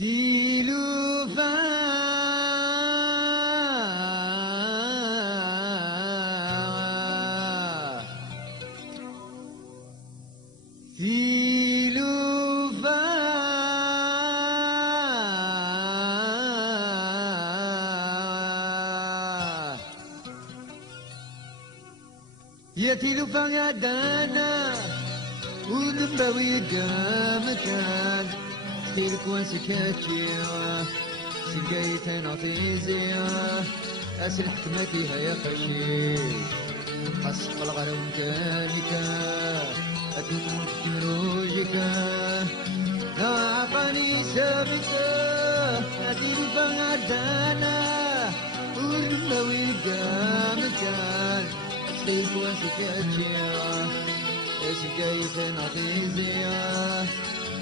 تيلوفا تيلوفا يا تيلوفا يا دانا ونبوي قامكان تخيلك وانسكاتشيا سقيت نطيزيا أسل حكمتي هيا خشيش حسق الغرب كانكا أدوم تمروجكا نعقني سابقا أدير فغدانا ونبوي قامكان تخيلك وانسكاتشيا سقيت نطيزيا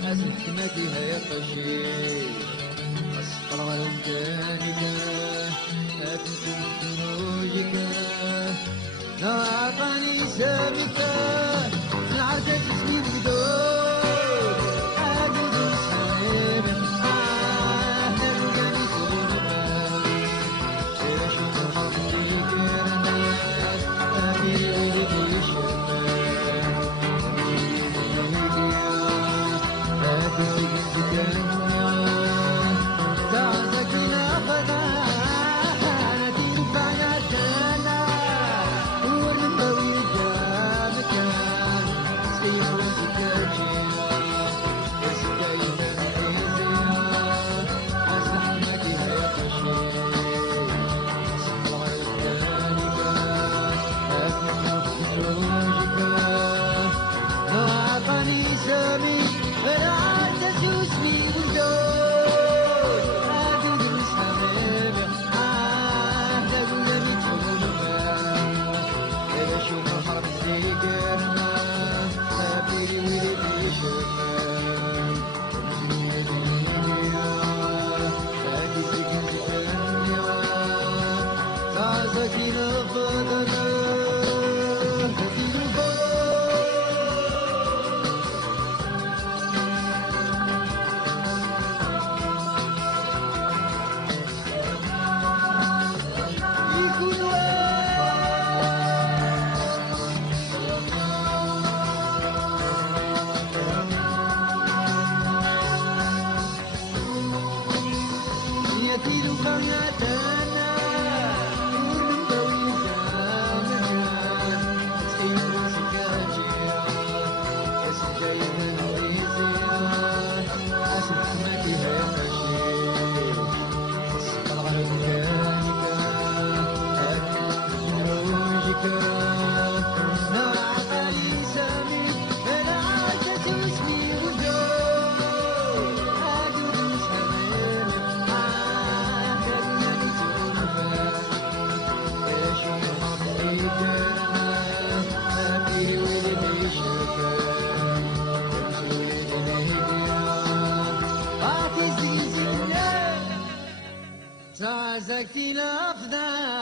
أسل حكمتي هيا خشيش أسقر غلمكانك أتنكم خروجك نعطاني سابقا العركة تسمي بدور عدد السلام نرقاني سلوما إيش نخطي كرنات أبي أولي الشمال زكتي لافذا